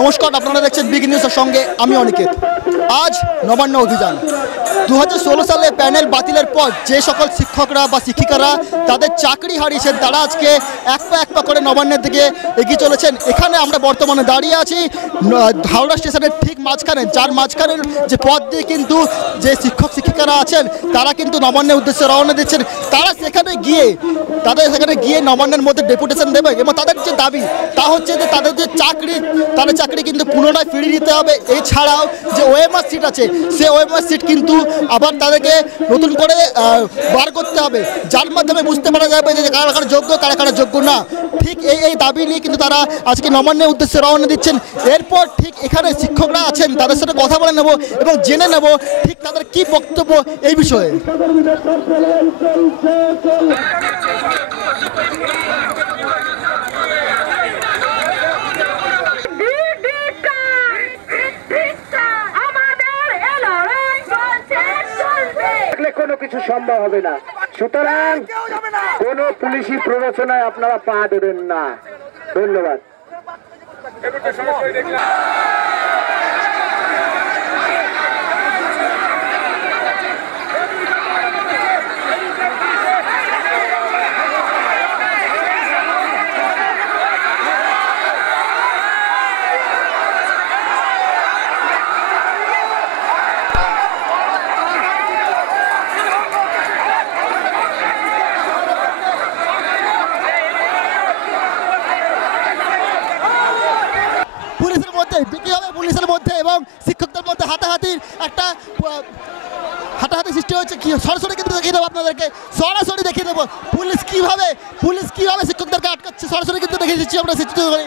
নমস্কার, আপনারা দেখছেন বিগ নিউজের সঙ্গে আমি অনিকেত। আজ নবান্ন অভিযান 2016 সালে প্যানেল বাতিলের পর যে সকল শিক্ষকরা বা শিক্ষিকারা তাদের চাকরি হারিয়েছেন তারা আজকে এক পা করে নবান্নের দিকে এগিয়ে চলেছেন। এখানে আমরা বর্তমানে দাঁড়িয়ে আছি হাওড়া স্টেশনের ঠিক মাঝখানে, যার মাঝখানের যে পথ দিয়ে কিন্তু যে শিক্ষক শিক্ষিকারা আছেন তারা কিন্তু নবান্নের উদ্দেশ্যে রওনা দিচ্ছেন। তারা সেখানে গিয়ে নবান্নের মধ্যে ডেপুটেশন দেবে এবং তাদের যে দাবি তা হচ্ছে যে তাদের যে চাকরি কিন্তু পুনরায় ফিরিয়ে দিতে হবে। এছাড়াও যে ওএমআর সিট আছে সে ওএমআর সিট কিন্তু আবার তাদেরকে নতুন করে বার করতে হবে, যার মাধ্যমে বুঝতে পারা যাবে যে কারা কারা যোগ্য কারা কারা যোগ্য না। ঠিক এই দাবি নিয়ে কিন্তু তারা আজকে নবান্নের উদ্দেশ্যে রওনা দিচ্ছেন। এরপর ঠিক এখানে শিক্ষকরা আছেন, তাদের সাথে কথা বলে নেব এবং জেনে নেব ঠিক তাদের কি বক্তব্য এই বিষয়ে। কোনো কিছু সম্ভব হবে না, সুতরাং কোনো পুলিশি প্ররোচনায় আপনারা পা দেবেন না। ধন্যবাদ। পুলিশের মধ্যে এবং শিক্ষকদের মধ্যে হাতাহাতির সৃষ্টি হচ্ছে। সরাসরি কিন্তু দেখিয়ে দেবো আপনাদেরকে, সরাসরি দেখিয়ে দেবো পুলিশ কিভাবে শিক্ষকদেরকে আটকাচ্ছে। সরাসরি কিন্তু দেখিয়ে দিচ্ছি আমরা চিত্র করে।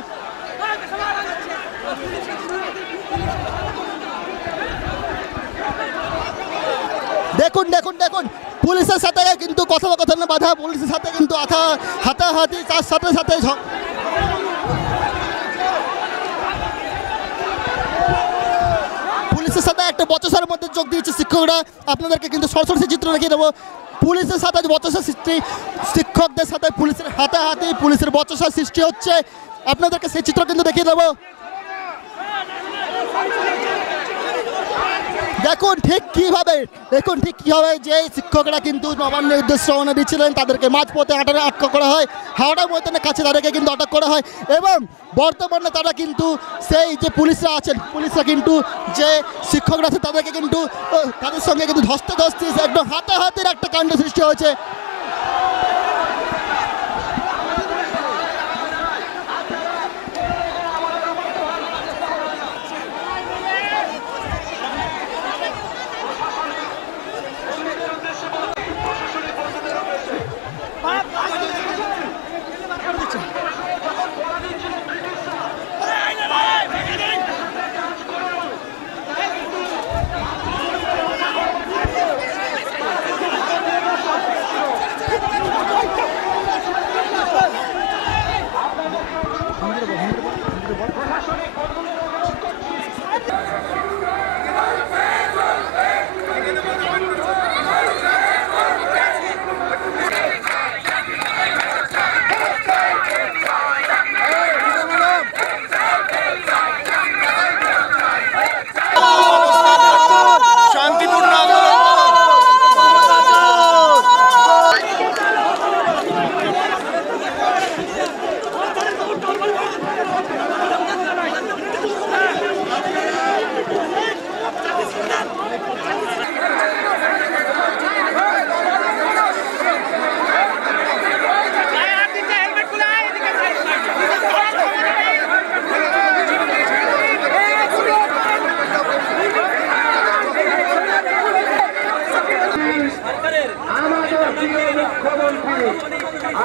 দেখুন পুলিশের সাথে কিন্তু কথোপকথন বাধা, পুলিশের সাথে কিন্তু হাতাহাতি, তার সাথে পুলিশের সাথে একটা বচসার মধ্যে যোগ দিয়েছে শিক্ষকরা। আপনাদেরকে কিন্তু সরাসরি চিত্র দেখিয়ে দেবো। পুলিশের সাথে বচসা সৃষ্টি, শিক্ষকদের সাথে পুলিশের হাতাহাতি, পুলিশের বচসার সৃষ্টি হচ্ছে। আপনাদেরকে সেই চিত্র কিন্তু দেখিয়ে দেবো। দেখুন ঠিক কিভাবে যে শিক্ষকরা কিন্তু নবান্নের উদ্দেশ্যে রওনা দিচ্ছিলেন তাদেরকে মাঝপথে আটক করা হয়। হাওড়া ময়দানের কাছে তাদেরকে কিন্তু আটক করা হয় এবং বর্তমানে তারা কিন্তু সেই যে পুলিশরা কিন্তু যে শিক্ষকরা আছে তাদেরকে কিন্তু তাদের সঙ্গে কিন্তু ধস্তাধস্তি, একদম হাতাহাতির একটা কাণ্ড সৃষ্টি হয়েছে।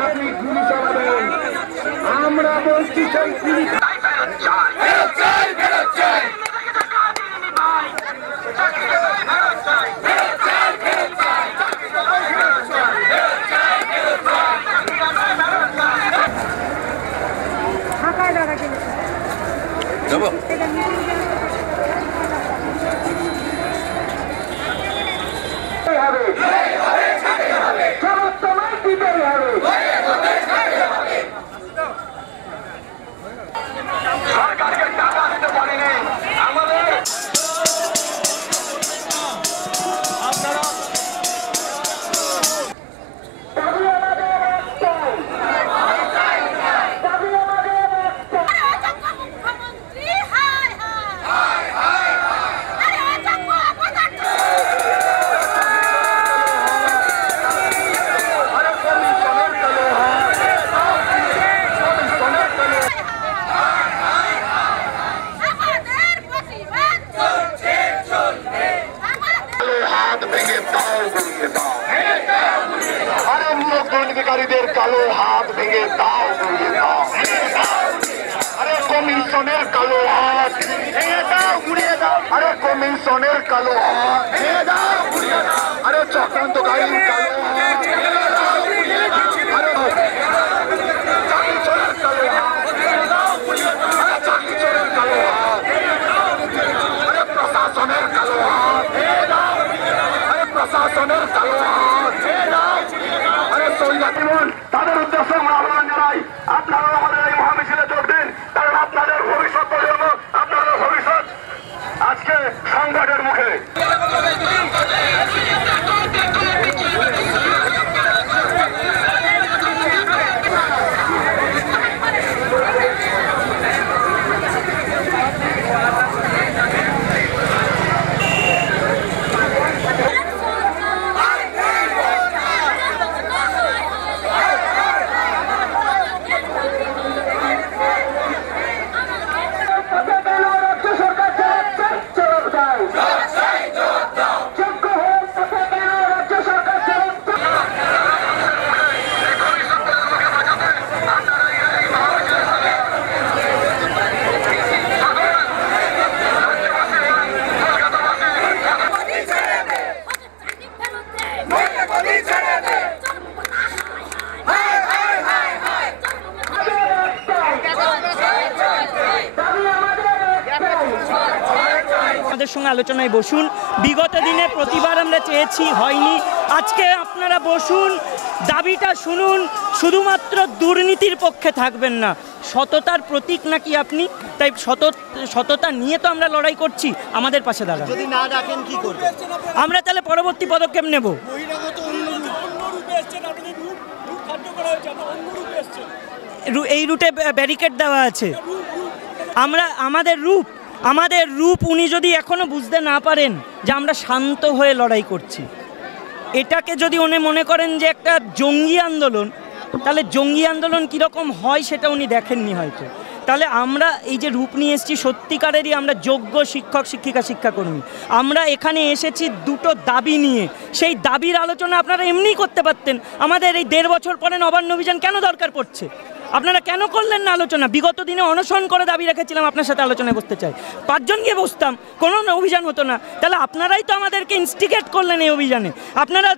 আপনি গুলি চালাবেন, আমরা বলছি সেই গুলি সরকারকে টাকা দিতে চক্রান্তকারীদের কালো হাত ভেঙে দাও, গুড়িয়ে দাও। আরে কমিশনের কালো হাত ভেঙে দাও, গুড়িয়ে দাও। আরে কমিশনের কালো হাত ভেঙে দাও, গুড়িয়ে দাও। আরে চক্রান্তকারীর কালো হাত ভেঙে দাও, গুড়িয়ে দাও। আরে চাকরি চোরের কালো হাত ভেঙে দাও, গুড়িয়ে দাও। আরে চাকরি চোরের কালো হাত ভেঙে দাও, গুড়িয়ে দাও। আরে প্রশাসনের কালো হাত ভেঙে দাও, আরে প্রশাসনের কালো হাত ভেঙে দাও। আরে সৈন্যজীবন তাদের উদ্দেশ্যে আমরা আহ্বান জানাই, আপনারা আমাদের এই মহামিছিলে যোগ দিন, কারণ আপনাদের ভবিষ্যৎ প্রজন্ম, আপনাদের ভবিষ্যৎ আজকে সংকটের মুখে। আমাদের সঙ্গে আলোচনায় বসুন। বিগত দিনে প্রতিবার আমরা চেয়েছি, হয়নি। আজকে আপনারা বসুন, দাবিটা শুনুন। শুধুমাত্র দুর্নীতির পক্ষে থাকবেন না, সততার প্রতীক নাকি আপনি, তাই সততা নিয়ে তো আমরা লড়াই করছি। আমাদের পাশে দাঁড়ান। যদি না ডাকেন কি করবেন? আমরা তাহলে পরবর্তী পদক্ষেপ নেব। এই রুটে ব্যারিকেড দেওয়া আছে। আমাদের রূপ উনি যদি এখনো বুঝতে না পারেন যে আমরা শান্ত হয়ে লড়াই করছি, এটাকে যদি উনি মনে করেন যে একটা জঙ্গি আন্দোলন, তাহলে জঙ্গি আন্দোলন কীরকম হয় সেটা উনি দেখেননি হয়তো। তাহলে আমরা এই যে রূপ নিয়ে এসেছি, সত্যিকারেরই আমরা যোগ্য শিক্ষক শিক্ষিকা শিক্ষাকর্মী। আমরা এখানে এসেছি দুটো দাবি নিয়ে। সেই দাবির আলোচনা আপনারা এমনিই করতে পারতেন। আমাদের এই 1.5 বছর পরে নবান্ন অভিযান কেন দরকার পড়ছে? আপনারা কেন করলেন না আলোচনা? বিগত দিনে অনশন করে দাবি রেখেছিলাম আপনার সাথে আলোচনায় বসতে চাই, 5 জন গিয়ে বসতাম, কোনো অভিযান হতো না। তাহলে আপনারাই তো আমাদেরকে ইনস্টিগেট করলেন এই অভিযানে। আপনারা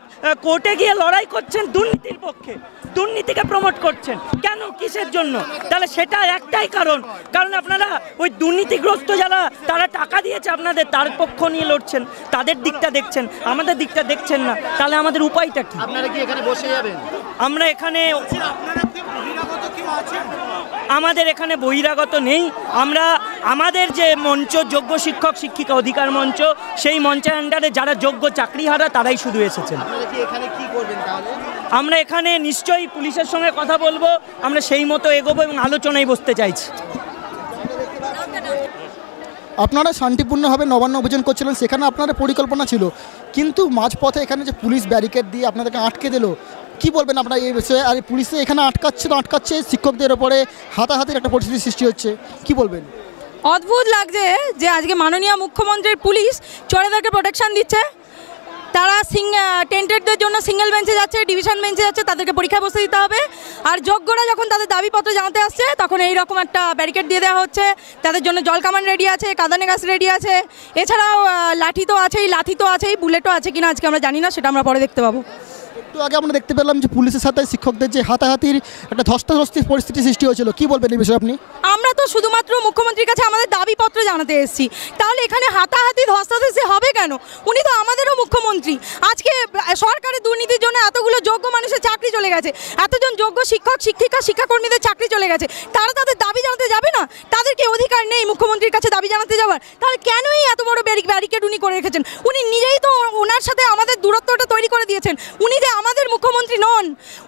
কোর্টে গিয়ে লড়াই করছেন দুর্নীতির পক্ষে, দুর্নীতিকে প্রমোট করছেন। কেন, কিসের জন্য? তাহলে সেটা একটাই কারণ আপনারা ওই দুর্নীতিগ্রস্ত যারা তারা টাকা দিয়েছে আপনাদের, তার পক্ষ নিয়ে লড়ছেন, তাদের দিকটা দেখছেন, আমাদের দিকটা দেখছেন না। তাহলে আমাদের উপায়টা কি? আপনারা কি এখানে বসে যাবেন? আমরা এখানে, আমাদের এখানে বহিরাগত নেই। আমাদের যে মঞ্চ, যোগ্য শিক্ষক শিক্ষিকা অধিকার মঞ্চ, সেই মঞ্চের আন্ডারে যারা যোগ্য চাকরিহারা তারাই শুধু এসেছেন। আমরা এখানে নিশ্চয়ই পুলিশের সঙ্গে কথা বলবো, আমরা সেই মতো এগোবো এবং আলোচনায় বসতে চাইছি। আপনারা শান্তিপূর্ণভাবে নবান্ন অভিযান করছিলেন, সেখানে আপনাদের পরিকল্পনা ছিল, কিন্তু মাঝপথে এখানে যে পুলিশ ব্যারিকেড দিয়ে আপনাদেরকে আটকে দিল, কি বলবেন আপনারা এই বিষয়ে? আর পুলিশে এখানে আটকাচ্ছে, শিক্ষকদের ওপরে হাতাহাতির একটা পরিস্থিতি সৃষ্টি হচ্ছে, কি বলবেন? অদ্ভুত লাগছে যে আজকে মাননীয় মুখ্যমন্ত্রীর পুলিশ চোরেদেরকে প্রোটেকশন দিচ্ছে। তারা টেন্টেডদের জন্য সিঙ্গেল বেঞ্চে যাচ্ছে, ডিভিশন বেঞ্চে যাচ্ছে, তাদেরকে পরীক্ষায় বসতে দিতে হবে। আর যোগ্যরা যখন তাদের দাবিপত্র জানাতে আসছে তখন এইরকম একটা ব্যারিকেড দিয়ে দেওয়া হচ্ছে। তাদের জন্য জলকামান রেডি আছে, কাঁদানে গাছ রেডি আছে, এছাড়াও লাঠি তো আছেই, বুলেটও আছে কিনা আজকে আমরা জানি না, সেটা আমরা পরে দেখতে পাবো। একটু আগে আমরা দেখতে পেলাম যে পুলিশের সাথে শিক্ষকদের যে হাতাহাতির একটা ধস্তাধস্তির পরিস্থিতি সৃষ্টি হয়েছিল, কি বলবেন এই বিষয়ে আপনি? আমরা তো শুধুমাত্র মুখ্যমন্ত্রীর কাছে আমাদের দাবিপত্র জানাতে এসেছি, তাহলে এখানে হাতাহাতি ধস্তাধস্তি হবে কেন? উনি তো আমাদেরও মুখ্যমন্ত্রী। আজকে সরকারের দুর্নীতির জন্য এতগুলো যোগ্য মানুষের চাকরি চলে গেছে, এতজন যোগ্য শিক্ষক শিক্ষিকা শিক্ষাকর্মীদের চাকরি চলে গেছে, তারা তাদের দাবি জানাতে যাবে না? তাদের কি অধিকার নেই মুখ্যমন্ত্রীর কাছে দাবি জানাতে যাওয়ার? তাহলে কেনই এত বড় ব্যারিকেড উনি করে রেখেছেন? উনি নিজেই তো ওনার সাথে আমাদের দূরত্বটা তৈরি করে দিয়েছেন। উনি যে আমাদের মুখ্যমন্ত্রী নন,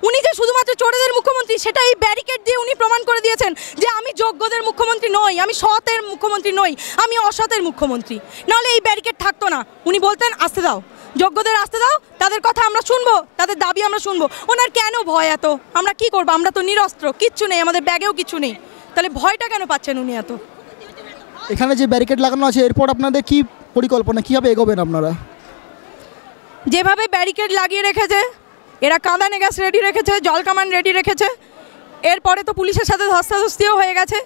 উনি যে শুধুমাত্র চোরেদের মুখ্যমন্ত্রী, সেটা এই ব্যারিকেড দিয়ে উনি প্রমাণ করে দিয়েছেন যে আমি যোগ্যদের মুখ্যমন্ত্রী নই, আমি সতের মুখ্যমন্ত্রী নই, আমি অসতের মুখ্যমন্ত্রী। নাহলে এই ব্যারিকেড থাকতো না। উনি বলতেন আসতে দাও, যোগ্যদের আসতে দাও, তাদের কথা আমরা শুনবো, তাদের দাবি আমরা শুনবো। ওনার কেন ভয় এত? আমরা কি করবো? আমরা তো নিরস্ত্র, কিচ্ছু নেই, আমাদের ব্যাগেও কিছু নেই, তাহলে ভয়টা কেন পাচ্ছেন উনি এত? এখানে যে ব্যারিকেড লাগানো আছে, এরপর আপনাদের কি পরিকল্পনা, কীভাবে এগোবেন আপনারা? যেভাবে ব্যারিকেড লাগিয়ে রেখেছে এরা কাঁদানে গ্যাস রেডি রেখেছে, জল কামান রেডি রেখেছে, এরপরে তো পুলিশের সাথে ধস্তাধস্তিও হয়ে গেছে।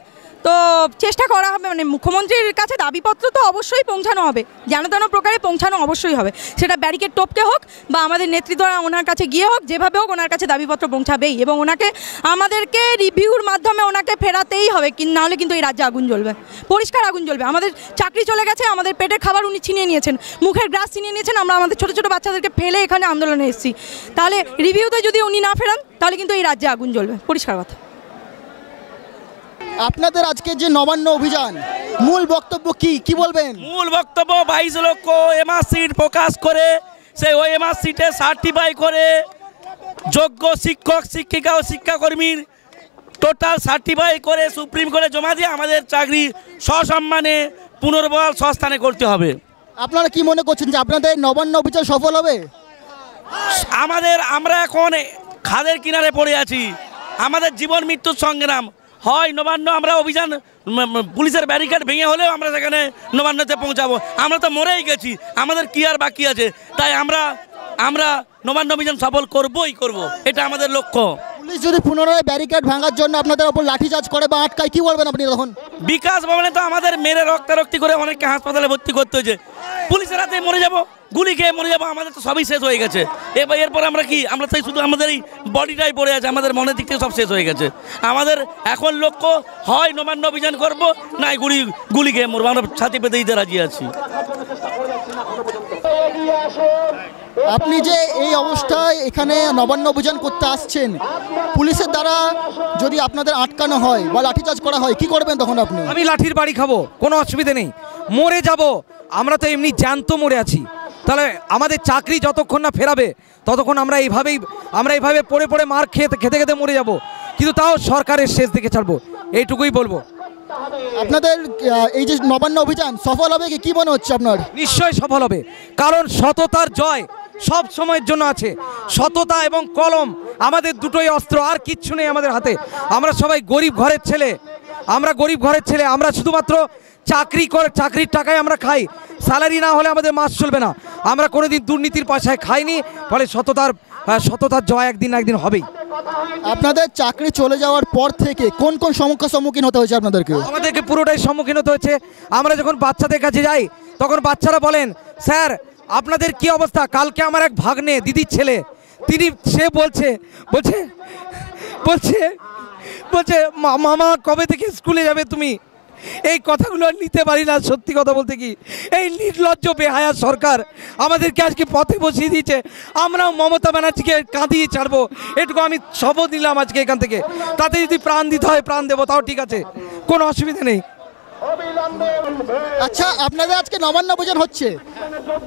তো চেষ্টা করা হবে, মানে মুখ্যমন্ত্রীর কাছে দাবিপত্র তো অবশ্যই পৌঁছানো হবে, যেন তেন প্রকারে পৌঁছানো অবশ্যই হবে, সেটা ব্যারিকেড টপকে হোক বা আমাদের নেতৃত্বরা ওনার কাছে গিয়ে হোক, যেভাবে হোক ওনার কাছে দাবিপত্র পৌঁছাবেই এবং ওনাকে আমাদেরকে রিভিউর মাধ্যমে ওনাকে ফেরাতেই হবে, নাহলে কিন্তু এই রাজ্যে আগুন জ্বলবে, পরিষ্কার আগুন জ্বলবে। আমাদের চাকরি চলে গেছে, আমাদের পেটের খাবার উনি ছিনিয়ে নিয়েছেন, মুখের গ্রাস ছিনিয়ে নিয়েছেন, আমরা আমাদের ছোটো ছোটো বাচ্চাদেরকে ফেলে এখানে আন্দোলনে এসেছি। তাহলে রিভিউতে যদি উনি না ফেরান তাহলে কিন্তু এই রাজ্যে আগুন জ্বলবে, পরিষ্কার কথা। আপনাদের আজকে যে নবান্ন অভিযান, মূল বক্তব্য কি বলবেন? মূল বক্তব্য 22 লক্ষ এমআর সিট প্রকাশ করে সেই ওই এমআর সিটে সার্টিফাই করে যোগ্য শিক্ষক শিক্ষিকা ও শিক্ষাকর্মীর টোটাল সার্টিফাই করে সুপ্রিম কোর্টে জমা দিয়ে আমাদের চাকরি সসম্মানে পুনর্বহাল সস্থানে করতে হবে। আপনারা কি মনে করছেন যে আপনাদের নবান্ন অভিযান সফল হবে? আমরা এখন খাদের কিনারে পড়ে আছি, আমাদের জীবন মৃত্যুর সংগ্রাম। হয় নবান্ন আমরা অভিযান পুলিশের ব্যারিকেড ভেঙে হলেও আমরা সেখানে নবান্নতে পৌঁছাবো, আমরা তো মরেই গেছি, আমাদের কি আর বাকি আছে? তাই আমরা নবান্ন অভিযান সফল করবই করব, এটা আমাদের লক্ষ্য। পুলিশ যদি পুনরায় ব্যারিকেড ভাঙার জন্য আপনাদের ওপর লাঠিচার্জ করে বা আটকায়, কি বলবেন আপনি তখন? বিকাশ ভবনে তো আমাদের মেরে রক্তারক্তি করে অনেককে হাসপাতালে ভর্তি করতে হয়েছে, পুলিশের হাতে মরে যাব, গুলি খেয়ে মরে যাবো, আমাদের তো সবই শেষ হয়ে গেছে। এরপর আমরা কি, আমরা তাই শুধু আমাদের এই বডিটাই পড়ে আছে, আমাদের মনের দিক থেকে সব শেষ হয়ে গেছে। আমাদের এখন লক্ষ্য হয় নবান্ন অভিযান করব, না গুলি খেয়ে মরবো, আমরা ছাতি পেতে দিতে রাজি আছি। আপনি যে এই অবস্থায় এখানে নবান্ন অভিযান করতে আসছেন, পুলিশের দ্বারা যদি আপনাদের আটকানো হয় বা লাঠিচার্জ করা হয়, কি করবেন তখন আপনি? আমি লাঠির বাড়ি খাবো, কোনো অসুবিধা নেই, মরে যাব, আমরা তো এমনি জ্যান্ত মরে আছি। তাহলে আমাদের চাকরি যতক্ষণ না ফেরাবে ততক্ষণ আমরা এইভাবে পড়ে পড়ে মার খেতে মরে যাব, কিন্তু তাও সরকারের শেষ দিকে ছাড়বো, এইটুকুই বলবো। আপনাদের এই যে নবান্ন অভিযান সফল হবে কি মনে হচ্ছে আপনার? নিশ্চয়ই সফল হবে, কারণ সততার জয় সব সময়ের জন্য আছে। সততা এবং কলম আমাদের দুটোই অস্ত্র, আর কিচ্ছু নেই আমাদের হাতে। আমরা সবাই গরিব ঘরের ছেলে, আমরা শুধুমাত্র চাকরির টাকায় আমরা খাই, স্যালারি না হলে আমাদের মাস চলবে না। আমরা কোনোদিন দুর্নীতির পয়সায় খাইনি, ফলে সততার জয় একদিন না একদিন হবেই। আপনাদের চাকরি চলে যাওয়ার পর থেকে কোন কোন সমস্যার সম্মুখীন হতে হয়েছে আমাদেরকে পুরোটাই সম্মুখীন হতে হয়েছে। আমরা যখন বাচ্চাদের কাছে যাই তখন বাচ্চারা বলেন, স্যার আপনাদের কি অবস্থা? কালকে আমার এক ভাগ্নে দিদির ছেলে, সে বলছে মামা কবে থেকে স্কুলে যাবে তুমি? এই কথাগুলো আর নিতে পারি না। সত্যি কথা বলতে কি, এই নির্লজ্জ বেহায়া সরকার আমাদেরকে আজকে পথে বসিয়ে দিয়েছে। আমরাও মমতা ব্যানার্জিকে কাঁদিয়ে ছাড়বো, এটুকু আমি শপথ নিলাম আজকে এখান থেকে। তাতে যদি প্রাণ দিতে হয় প্রাণ দেবো, তাও ঠিক আছে, কোনো অসুবিধা নেই। আচ্ছা, আপনাদের আজকে নবান্ন অভিযান হচ্ছে,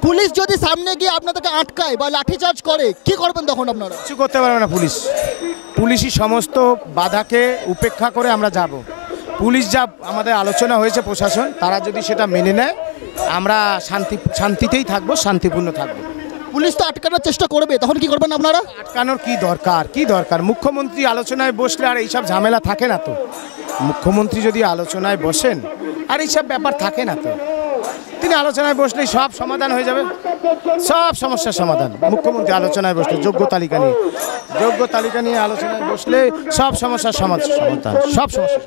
পুলিশ যদি সামনে গিয়ে আপনাদেরকে আটকায় বা লাঠিচার্জ করে, কি করবেন তখন আপনারা? কিছু করতে পারবে না পুলিশই সমস্ত বাধাকে উপেক্ষা করে আমরা যাব। পুলিশ যা আমাদের আলোচনা হয়েছে, প্রশাসন তারা যদি সেটা মেনে নেয়, আমরা শান্তিতেই থাকবো, শান্তিপূর্ণ থাকবো। পুলিশ তো আটকানোর চেষ্টা করবে, তখন কি করবেন আপনারা? আটকানোর কি দরকার? মুখ্যমন্ত্রী আলোচনায় বসলে আর এইসব ঝামেলা থাকে না তো। মুখ্যমন্ত্রী যদি আলোচনায় বসেন আর এইসব ব্যাপার থাকে না তো, তিনি আলোচনায় বসলেই সব সমাধান হয়ে যাবে, সব সমস্যার সমাধান। মুখ্যমন্ত্রী আলোচনায় বসলে যোগ্য তালিকা নিয়ে আলোচনায় বসলে সব সমস্যার সমাধান, সব সমস্যার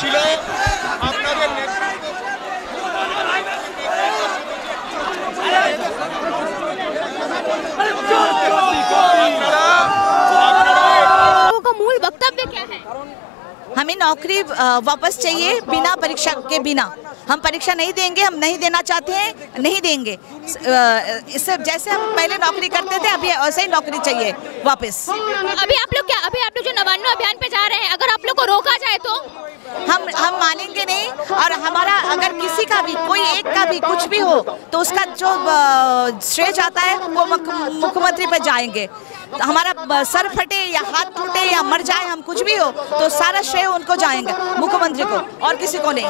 ছিল আপনাদের मूल वक्तव्य क्या है? हमें नौकरी वापस चाहिए बिना परीक्षा के बिना। हम परीक्षा नहीं देंगे, हम नहीं देना चाहते हैं, नहीं देंगे। इससे जैसे हम पहले नौकरी करते थे अभी वैसे ही नौकरी चाहिए वापस। अभी आप लोग जो नवान्न अभियान पे जा रहे हैं, अगर आप लोग को रोका जाए तो हम मानेंगे नहीं। और हमारा अगर किसी का भी कोई एक का भी कुछ भी हो तो उसका जो श्रेय जाता है वो मुख्यमंत्री पे जाएंगे। तो हमारा सर फटे या हाथ टूटे या मर जाए, हम कुछ भी हो तो सारा श्रेय उनको जाएंगे, मुख्यमंत्री को, और किसी को नहीं।